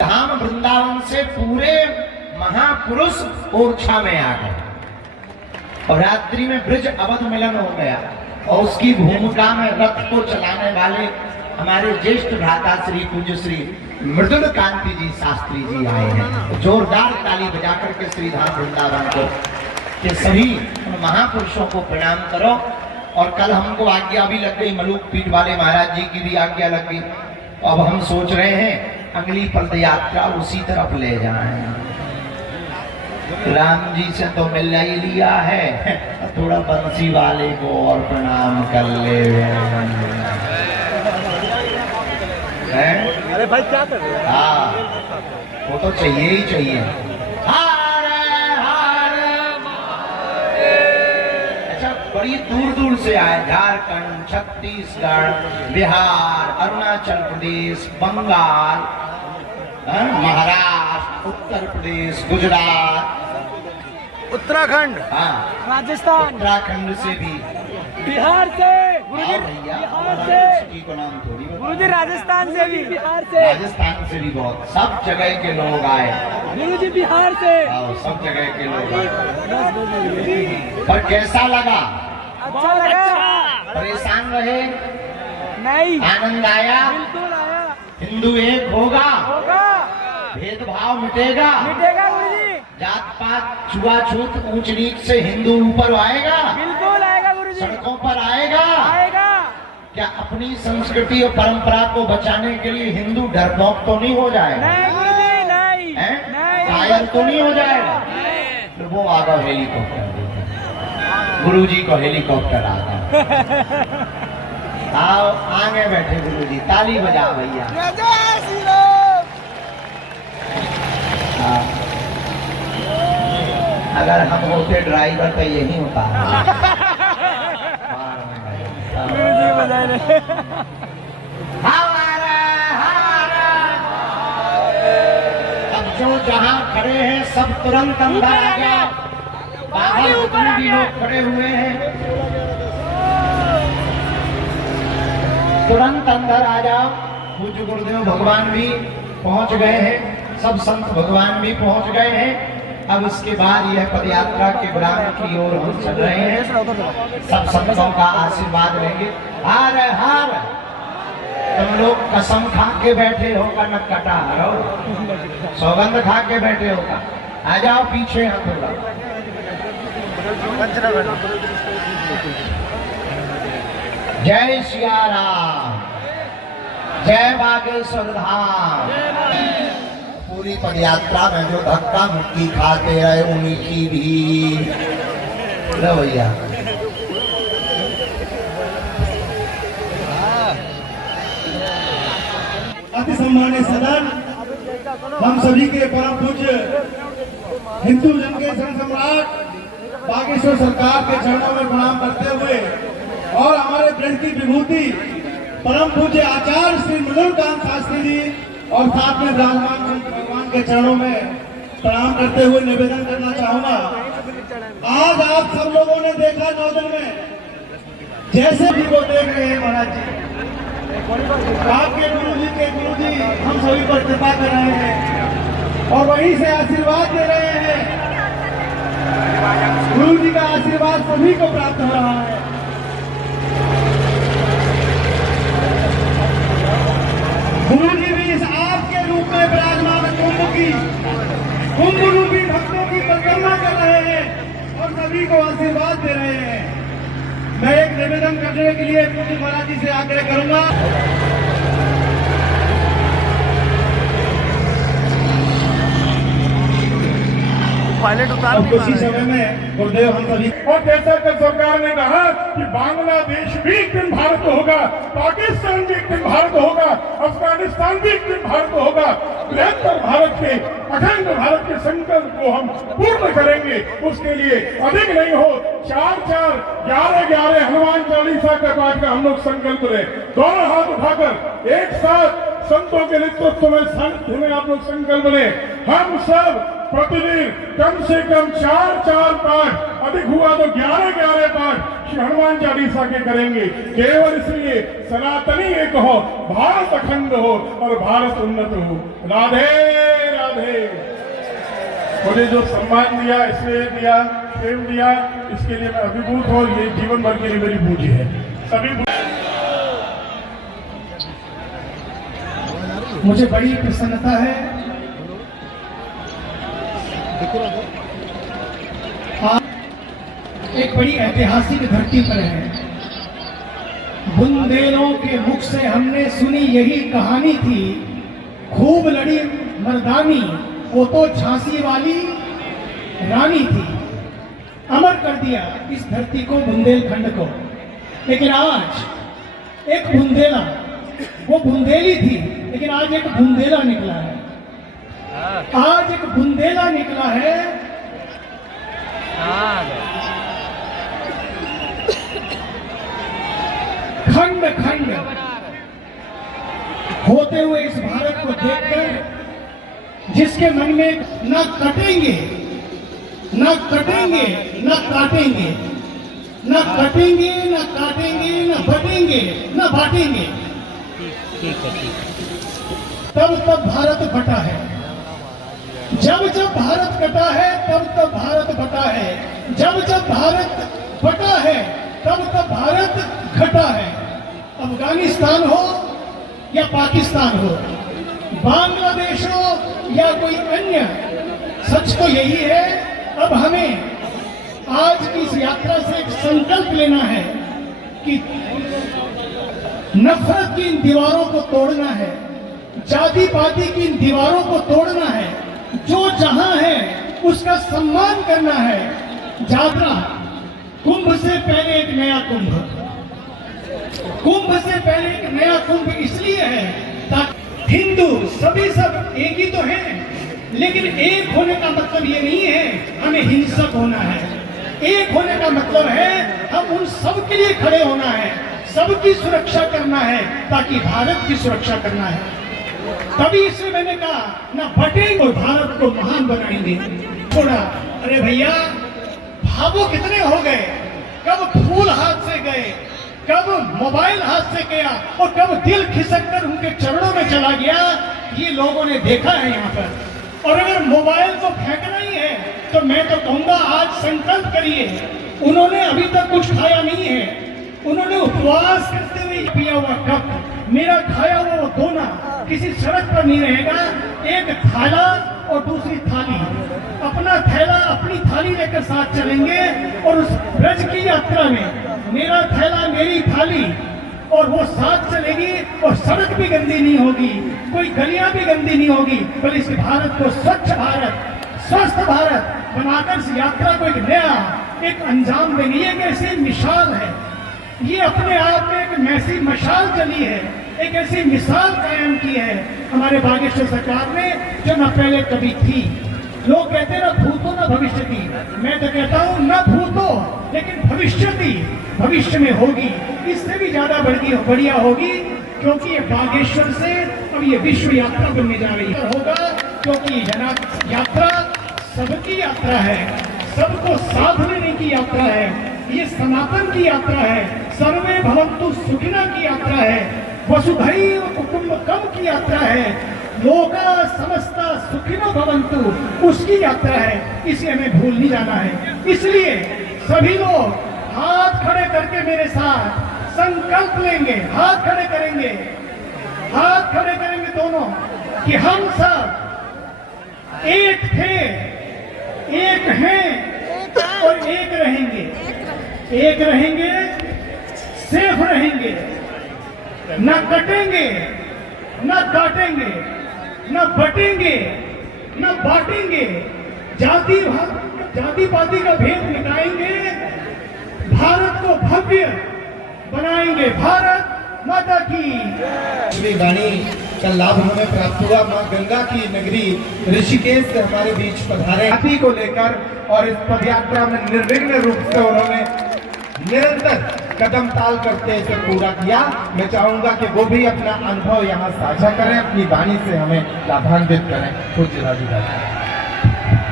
धाम वृंदावन से पूरे महापुरुष ओरछा में आ गए और रात्रि में ब्रज अवध मिलन हो गया और उसकी भूमिका में रथ को चलाने वाले हमारे ज्येष्ठ भ्राता श्री पूज्य श्री मृदुल कांति जी शास्त्री जी आए हैं। जोरदार ताली बजा करके श्री धाम वृंदावन को के सभी महापुरुषों को प्रणाम करो। और कल हमको आज्ञा भी लग गई, मलूक पीठ वाले महाराज जी की भी आज्ञा लग गई। अब हम सोच रहे हैं अगली पद यात्रा उसी तरफ ले जाएं। राम जी से तो मिल ही लिया है, थोड़ा बंसी वाले को और प्रणाम कर ले। अरे भाई क्या कर रहे हैं? हाँ, वो तो चाहिए ही चाहिए। अच्छा, बड़ी दूर दूर से आए, झारखंड, छत्तीसगढ़, बिहार, अरुणाचल प्रदेश, बंगाल, महाराष्ट्र, उत्तर प्रदेश, गुजरात, उत्तराखंड, हाँ, राजस्थान, उत्तराखंड से भी, बिहार से, बिहार से, को नाम थोड़ी गुरुजी राजस्थान से भी, बिहार से, राजस्थान से भी बहुत, सब जगह के लोग आए। गुरुजी बिहार से, सब जगह के लोग आए। पर कैसा लगा? अच्छा लगा। परेशान रहे? नहीं, आनंद आया? बिल्कुल आया। हिंदू एक होगा, होगा, भेदभाव मिटेगा, मिटेगा गुरुजी, जात पात छुआछूत ऊंच नीच से हिंदू ऊपर आएगा, बिल्कुल आएगा गुरुजी, सड़कों पर आएगा। आएगा। क्या अपनी संस्कृति और परंपरा को बचाने के लिए हिंदू डरपोक तो नहीं हो जाएगा? नहीं गुरुजी, नहीं, नहीं, कायर तो नहीं हो जाएगा? तो वो आगा हेलीकॉप्टर, गुरुजी को हेलीकॉप्टर आता। आओ आगे बैठे गुरुजी, ताली बजा भैया। अगर हम होते ड्राइवर तो यही होता। गुरुजी बजाए रहे। अब जो जहाँ खड़े हैं सब तुरंत अंदर आ गया। बाहर जितने भी लोग खड़े हुए हैं तुरंत अंदर आ जाओ। पूज्य गुरुदेव भगवान भी पहुंच गए हैं, सब संत भगवान भी पहुंच गए हैं। अब इसके बाद यह पदयात्रा के विराम की ओर हम चल रहे हैं। सब संतों का आशीर्वाद लेंगे। हार हार, तुम लोग कसम खा के बैठे होगा, न कटा हो, सौगंध खा के बैठे होगा। आ जाओ पीछे थोड़ा। जय सिया राम, जय बागेश्वर धाम। पूरी पदयात्रा में जो धक्का मुक्की खाते रहे उन्हीं की भी लो भैया। अति सम्मानित सदन, हम सभी के परम पूज्य हिंदू जन के संघ सम्राट बागेश्वर सरकार के चरणों में प्रणाम करते हुए और हमारे ब्रज की विभूति परम पूज्य आचार्य श्री मृदुल कांत शास्त्री जी और साथ में विराजमान भगवान के चरणों में प्रणाम करते हुए निवेदन करना चाहूंगा। आज आप सब लोगों ने देखा 9 दिन में जैसे भी को देख रहे हैं महाराज जी, आपके गुरु जी हम सभी पर कृपा कर रहे हैं और वहीं से आशीर्वाद दे रहे हैं। गुरु जी का आशीर्वाद सभी को प्राप्त हो रहा है। गुरु जी भी इस आपके रूप में विराजमान कुंभ रूपी भक्तों की परिक्रमा कर रहे हैं और सभी को आशीर्वाद दे रहे हैं। मैं एक निवेदन करने के लिए पूज्य महाराज जी से आग्रह करूंगा। पायलट उतार कुछ ही समय में गुरुदेव हम सभी और जैसा कि सरकार ने कहा कि बांग्लादेश भी एक दिन भारत होगा, पाकिस्तान भी एक दिन भारत होगा, अफगानिस्तान भी एक दिन भारत होगा। बृहत्तर भारत के, अखंड भारत के संकल्प को हम पूर्ण करेंगे। उसके लिए अधिक नहीं हो 4-4, 11-11 हनुमान चालीसा का पाठ का हम लोग संकल्प लें। दोनों हाथ उठाकर एक साथ संतों के नेतृत्व में सानिध्य में आप लोग संकल्प लें। हम सब प्रतिदिन कम से कम 4 पाठ, अधिक हुआ तो 11 पाठ श्री हनुमान चालीसा के करेंगे। केवल इसलिए सनातनी एक हो, भारत अखंड हो और भारत उन्नत हो। राधे राधे। मुझे जो सम्मान दिया, इसलिए दिया, प्रेम दिया, इसके लिए मैं अभिभूत हूँ। ये जीवन भर के लिए मेरी पूंजी है। सभी मुझे बड़ी प्रसन्नता है आप एक बड़ी ऐतिहासिक धरती पर है। बुंदेलों के मुख से हमने सुनी यही कहानी थी, खूब लड़ी मर्दानी, वो तो झांसी वाली रानी थी। अमर कर दिया इस धरती को, बुंदेलखंड को। लेकिन आज एक बुंदेला, वो बुंदेली थी, लेकिन आज एक बुंदेला निकला है। आज एक बुंदेला निकला है। खंड खंड होते हुए इस भारत को देखकर जिसके मन में न कटेंगे, न कटेंगे, न काटेंगे, न कटेंगे, न काटेंगे, न बटेंगे, न बांटेंगे, तब तब भारत बटा है। जब जब भारत कटा है तब तब भारत बटा है। जब जब भारत बटा है तब तब भारत घटा है। अफगानिस्तान हो या पाकिस्तान हो, बांग्लादेश हो या कोई अन्य, सच तो यही है। अब हमें आज की इस यात्रा से एक संकल्प लेना है कि नफरत की इन दीवारों को तोड़ना है, जाति पाति की इन दीवारों को तोड़ना है, जो जहां है उसका सम्मान करना है। यात्रा कुंभ से पहले एक नया कुंभ, कुंभ से पहले एक नया कुंभ इसलिए है ताकि हिंदू सभी सब एक ही तो हैं, लेकिन एक होने का मतलब ये नहीं है हमें हिंसक होना है। एक होने का मतलब है हम उन सब के लिए खड़े होना है, सबकी सुरक्षा करना है, ताकि भारत की सुरक्षा करना है। तभी इसलिए मैंने कहा ना बटेंगे और भारत को महान बनाएंगे। थोड़ा अरे भैया भावुक कितने हो गए, कब फूल हाथ से गए, कब मोबाइल हाथ से गया और कब दिल खिसक कर उनके चरणों में चला गया, ये लोगों ने देखा है यहाँ पर। और अगर मोबाइल को फेंकना ही है तो मैं तो कहूंगा आज संकल्प करिए। उन्होंने अभी तक कुछ खाया नहीं है, उन्होंने उपवास करते हुए पिया हुआ कप, मेरा खाया हुआ वो दोना किसी सड़क पर नहीं रहेगा। एक थाला और दूसरी थाली, अपना थैला अपनी थाली लेकर साथ चलेंगे और उस ब्रज की यात्रा में मेरा थैला मेरी थाली और वो साथ चलेगी और सड़क भी गंदी नहीं होगी, कोई गलियां भी गंदी नहीं होगी, बल्कि इस भारत को स्वच्छ भारत, स्वस्थ भारत बनाकर इस यात्रा को एक नया एक अंजाम देंगे। ये एक ऐसी मिसाल है, ये अपने आप में एक ऐसी मशाल चली है, एक ऐसी मिसाल कायम की है हमारे बागेश्वर सरकार ने जो न पहले कभी थी। लोग कहते हैं ना भूतो न भविष्य थी, मैं तो कहता हूँ न भूतो लेकिन भविष्य थी, भविष्य में होगी, इससे भी ज्यादा बढ़िया होगी, क्योंकि ये बागेश्वर से अब ये विश्व यात्रा बनने जा रही है। होगा क्योंकि यात्रा सबकी यात्रा है, सबको साथ लेने की यात्रा है, ये सनातन की यात्रा है, सर्वे भवन्तु सुखिनः की यात्रा है, वसुधैव कुटुम्बकम की यात्रा है, लोका समस्ता सुखिनो भवन्तु उसकी यात्रा है। इसे हमें भूल नहीं जाना है। इसलिए सभी लोग हाथ खड़े करके मेरे साथ संकल्प लेंगे, हाथ खड़े करेंगे, हाथ खड़े करेंगे दोनों, कि हम सब एक थे, एक हैं और एक रहेंगे, एक रहेंगे, सेफ रहेंगे, न कटेंगे, न काटेंगे, न बटेंगे, न बांटेंगे, जाति पाति का भेद मिटाएंगे, भारत को भव्य बनाएंगे। भारत माता की श्री वाणी का लाभ हमें प्राप्त हुआ। मां गंगा की नगरी ऋषिकेश से हमारे बीच पधारे हाथी को लेकर, और इस पदयात्रा में निर्विघ्न रूप से उन्होंने निरंतर कदम ताल करते इसे पूरा किया। मैं चाहूंगा कि वो भी अपना अनुभव यहाँ साझा करें, अपनी वाणी से हमें लाभान्वित करें। पूज्य राजू दादा।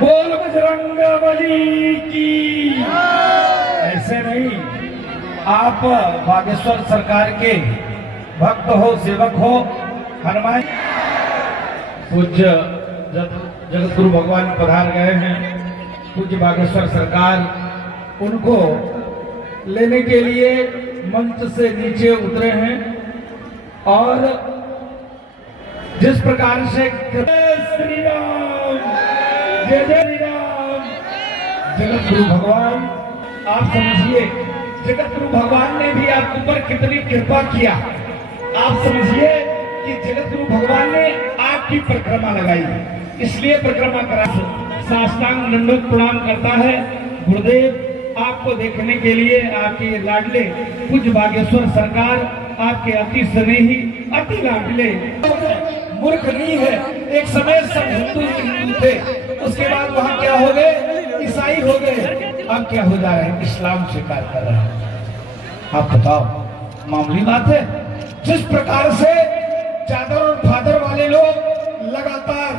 बोल बजरंगबली की। ऐसे नहीं, आप बागेश्वर सरकार के भक्त हो, सेवक हो। हनुमान पूज्य जगत गुरु भगवान पधार गए हैं। पूज्य बागेश्वर सरकार उनको लेने के लिए मंच से नीचे उतरे हैं और जिस प्रकार से श्री राम, जय जय श्री राम। जगत गुरु भगवान, आप समझिए जगत गुरु भगवान ने भी आपके ऊपर कितनी कृपा किया। आप समझिए कि जगत गुरु भगवान ने आपकी परिक्रमा लगाई, इसलिए परिक्रमा करा। साष्टांग दंडवत प्रणाम करता है गुरुदेव। आपको देखने के लिए आपके लाडले पूज्य बागेश्वर सरकार आपके अति स्नेही, अति लाडले। मूर्ख नहीं है, एक समय सब हिंदू थे, उसके बाद वहां क्या हो गए, ईसाई हो गए, अब क्या हो जा रहे हैं, इस्लाम स्वीकार कर रहे हैं। आप बताओ, मामूली बात है। जिस प्रकार से चादर और फादर वाले लोग लगातार,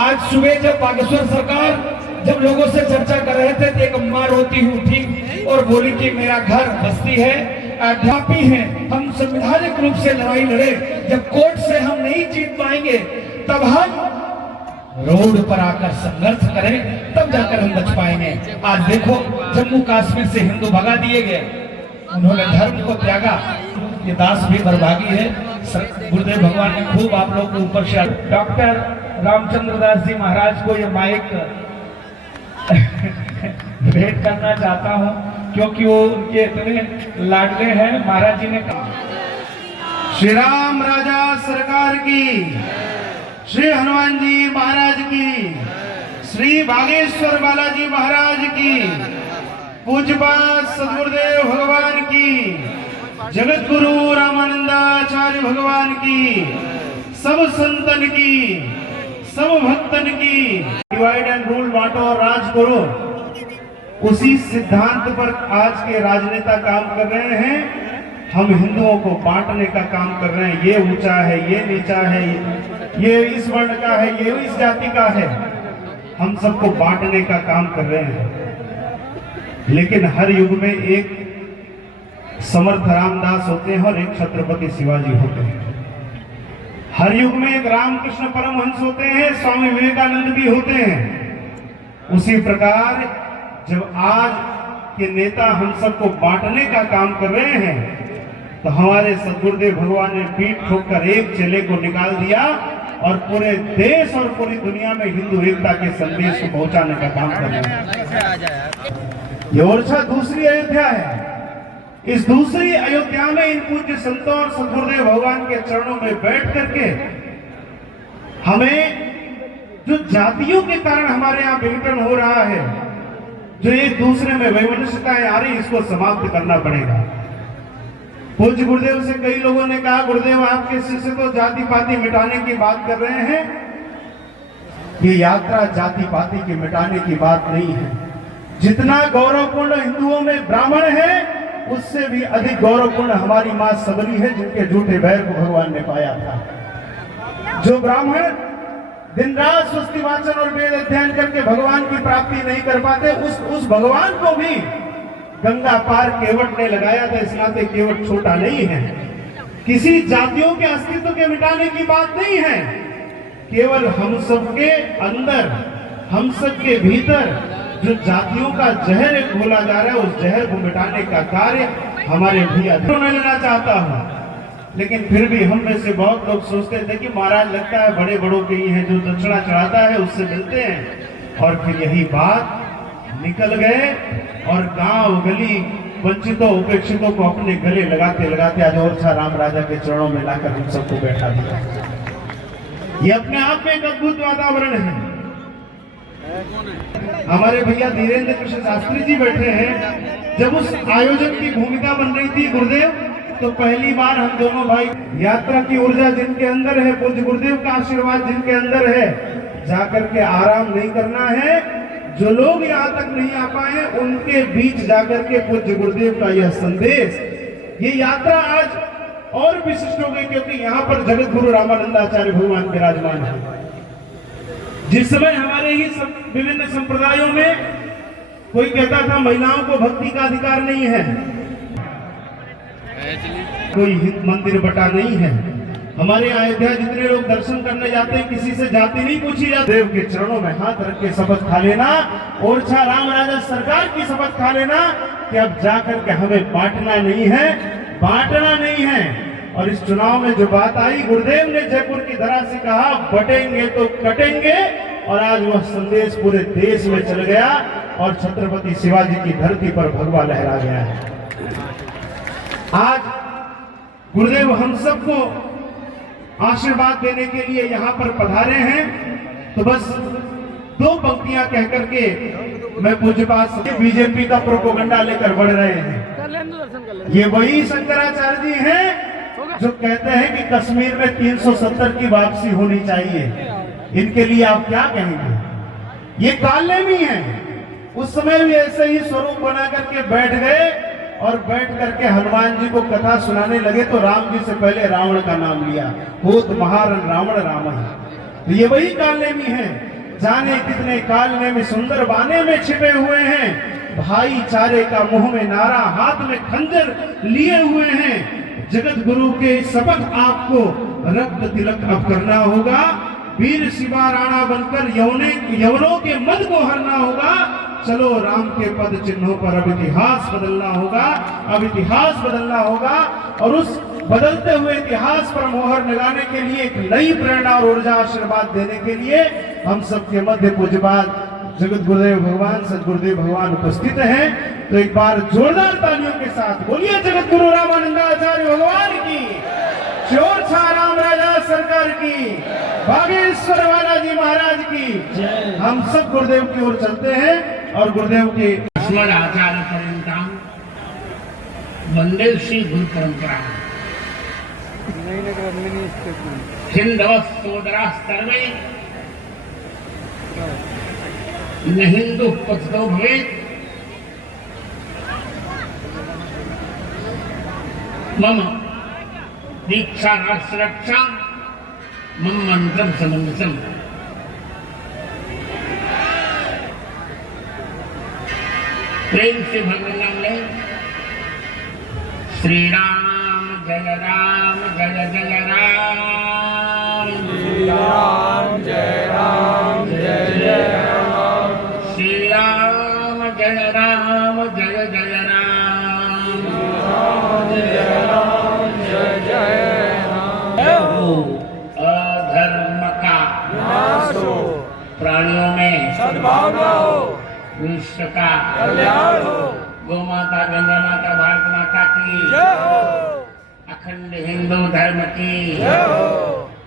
आज सुबह जब बागेश्वर सरकार जब लोगों से चर्चा कर रहे थे तो एक अम्मा रोती हुई उठी और बोली कि मेरा घर बस्ती है, अध्यापी है, हम संवैधानिक रूप से लड़ाई लड़े, जब कोर्ट से हम नहीं जीत पाएंगे तब हम रोड पर आकर संघर्ष करें, तब जाकर हम बच पाएंगे। आज देखो, जम्मू कश्मीर से हिंदू भगा दिए गए, उन्होंने धर्म को त्यागा। ये दास भी बर्भागी है। गुरुदेव भगवान ने खूब आप लोग को ऊपर से। डॉक्टर रामचंद्र दास जी महाराज को ये माइक भेंट करना चाहता हूं, क्योंकि वो उनके इतने लाडले हैं। महाराज जी ने कहा, श्री राम राजा सरकार की, श्री हनुमान जी महाराज की, श्री बागेश्वर बालाजी महाराज की, पूज्यपाद सद्गुरुदेव भगवान की, जगत गुरु रामानंदाचार्य भगवान की, सब संतन की, सब भक्तन की। डिवाइड एंड रूल, बांटो और राज करो, उसी सिद्धांत पर आज के राजनेता काम कर रहे हैं। हम हिंदुओं को बांटने का काम कर रहे हैं। ये ऊंचा है, ये नीचा है, ये इस वर्ण का है, ये इस जाति का है। हम सबको बांटने का काम कर रहे हैं। लेकिन हर युग में एक समर्थ रामदास होते हैं और एक छत्रपति शिवाजी होते हैं। हर युग में एक रामकृष्ण परमहंस होते हैं, स्वामी विवेकानंद भी होते हैं। उसी प्रकार जब आज के नेता हम सबको बांटने का काम कर रहे हैं, तो हमारे सद्गुरुदेव भगवान ने पीठ ठोककर एक चेले को निकाल दिया और पूरे देश और पूरी दुनिया में हिंदू एकता के संदेश को पहुंचाने का काम कर रहे हैं। ये ओरछा दूसरी अयोध्या है। इस दूसरी अयोध्या में इन पूज्य संतों और सद्गुरुदेव भगवान के चरणों में बैठ करके हमें जो जातियों के कारण हमारे यहाँ विघटन हो रहा है, जो एक दूसरे में वैमनस्यताएं आ रही, इसको समाप्त करना पड़ेगा। पूज्य गुरुदेव से कई लोगों ने कहा, गुरुदेव आपके शिष्य तो जाति पाति मिटाने की बात कर रहे हैं। ये यात्रा जाति पाति के मिटाने की बात नहीं है। जितना गौरवपूर्ण हिंदुओं में ब्राह्मण है, उससे भी अधिक गौरवपूर्ण हमारी मां सबरी है, जिनके झूठे बैर को भगवान ने पाया था। जो ब्राह्मण दिन रात स्वस्ति वाचन और वेद अध्ययन करके भगवान की प्राप्ति नहीं कर पाते, उस भगवान को भी गंगा पार केवट ने लगाया था। इस नाते केवट छोटा नहीं है। किसी जातियों के अस्तित्व के मिटाने की बात नहीं है। केवल हम सबके अंदर, हम सबके भीतर जो जातियों का जहर एक घोला जा रहा है, उस जहर को मिटाने का कार्य हमारे भैया मैं लेना चाहता हूं। लेकिन फिर भी हम में से बहुत लोग सोचते थे कि महाराज लगता है बड़े बड़ों के ही हैं, जो दक्षिणा चढ़ाता है उससे मिलते हैं। और फिर यही बात निकल गए और गांव गली वंचितों उपेक्षितों को अपने गले लगाते लगाते आज ओरछा राम राजा के चरणों में लाकर हम सबको बैठा दिया। ये अपने आप में एक अद्भुत वातावरण है। हमारे भैया धीरेन्द्र कृष्ण शास्त्री जी बैठे हैं। जब उस आयोजन की भूमिका बन रही थी गुरुदेव, तो पहली बार हम दोनों भाई, यात्रा की ऊर्जा जिनके अंदर है, पूज्य गुरुदेव का आशीर्वाद जिनके अंदर है, जाकर के आराम नहीं करना है। जो लोग यहाँ तक नहीं आ पाए, उनके बीच जाकर के पूज्य गुरुदेव का यह संदेश, ये यात्रा आज और विशिष्ट हो गई, क्योंकि यहाँ पर जगत गुरु रामानंदाचार्य भगवान विराजमान है। जिस समय हमारे ही विभिन्न संप्रदायों में कोई कहता था महिलाओं को भक्ति का अधिकार नहीं है, कोई हित मंदिर बटा नहीं है। हमारे अयोध्या जितने लोग दर्शन करने जाते हैं, किसी से जाति नहीं पूछी जाती। देव के चरणों में हाथ रख के शपथ खा लेना, ओरछा राम राजा सरकार की शपथ खा लेना कि अब जाकर के हमें बांटना नहीं है, बांटना नहीं है। और इस चुनाव में जो बात आई, गुरुदेव ने जयपुर की धरा से कहा बटेंगे तो कटेंगे, और आज वह संदेश पूरे देश में चल गया और छत्रपति शिवाजी की धरती पर भगवा लहरा गया है। आज गुरुदेव हम सबको आशीर्वाद देने के लिए यहाँ पर पधारे हैं, तो बस दो पंक्तियां कह करके मैं पूज्य पास बीजेपी का प्रोपोगंडा लेकर बढ़ रहे हैं। ये वही शंकराचार्य जी हैं जो कहते हैं कि कश्मीर में 370 की वापसी होनी चाहिए। इनके लिए आप क्या कहेंगे? ये कालनेमी है। उस समय भी ऐसे ही स्वरूप बना करके बैठ गए और बैठ करके हनुमान जी को कथा सुनाने लगे तो राम जी से पहले रावण का नाम लिया, होत महारण रावण राम ही। तो ये वही कालनेमी है। जाने कितने कालनेमी सुंदर बाने में छिपे हुए हैं, भाईचारे का मुंह में नारा, हाथ में खंजर लिए हुए हैं। जगत गुरु के शपथ आपको रक्त तिलक अब करना होगा, वीर शिवा राणा बनकर यवनों के मद को हरना होगा। चलो राम के पद चिन्हों पर अब इतिहास बदलना होगा, अब इतिहास बदलना होगा। और उस बदलते हुए इतिहास पर मोहर लगाने के लिए एक नई प्रेरणा और ऊर्जा आशीर्वाद देने के लिए हम सबके मध्य पूज्यपाद जगत गुरुदेव भगवान सदगुरुदेव भगवान उपस्थित हैं। तो एक बार जोरदार तालियों के साथ बोलिए जगत गुरु रामानंदाचार्य भगवान की, ओरछा राम राजा सरकार की, बागेश्वर बालाजी महाराज की। हम सब गुरुदेव की ओर चलते हैं और गुरुदेव के अस्मद आचार्य पर्यंतां वंदे श्री गुरु परंपरा। हिंदव सोदरा सर्वे न हिंदू पतितो भवेत्। मम दीक्षा राष्ट्र रक्षा मम मंत्रम समंजसम। प्रेम से भगवान नाम ले। श्री राम जय राम जय जय राम, श्री राम जय राम जय जय राम, श्री राम जय राम जय जय राम, जय राम जय जय राम। अधर्म का नाश हो, प्राणियों में सद्भावना हो, विश्व का कल्याण हो। गौ माता, गंगा माता, भारत माता की जय हो। अखंड हिंदू धर्म की जय हो।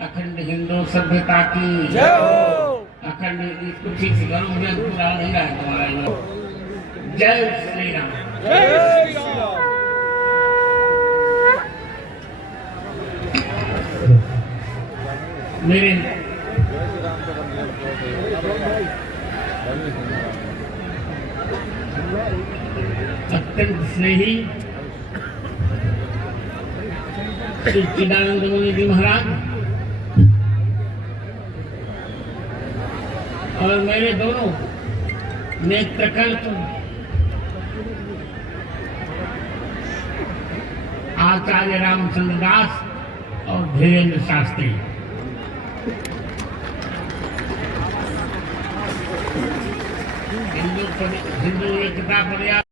अखंड हिंदू सभ्यता की जय हो। अखंड, इसको ठीक से करो, मुझे पूरा नहीं रहा है तुम्हारा ये। जय श्री राम, जय श्री राम। मेरे अत्यंत स्नेही श्री चिदानंद मुनि जी महाराज और मेरे दोनों नेत्रकल्प आचार्य रामचंद्र दास और धीरेन्द्र शास्त्री। हिंदू एकता पर्याप्त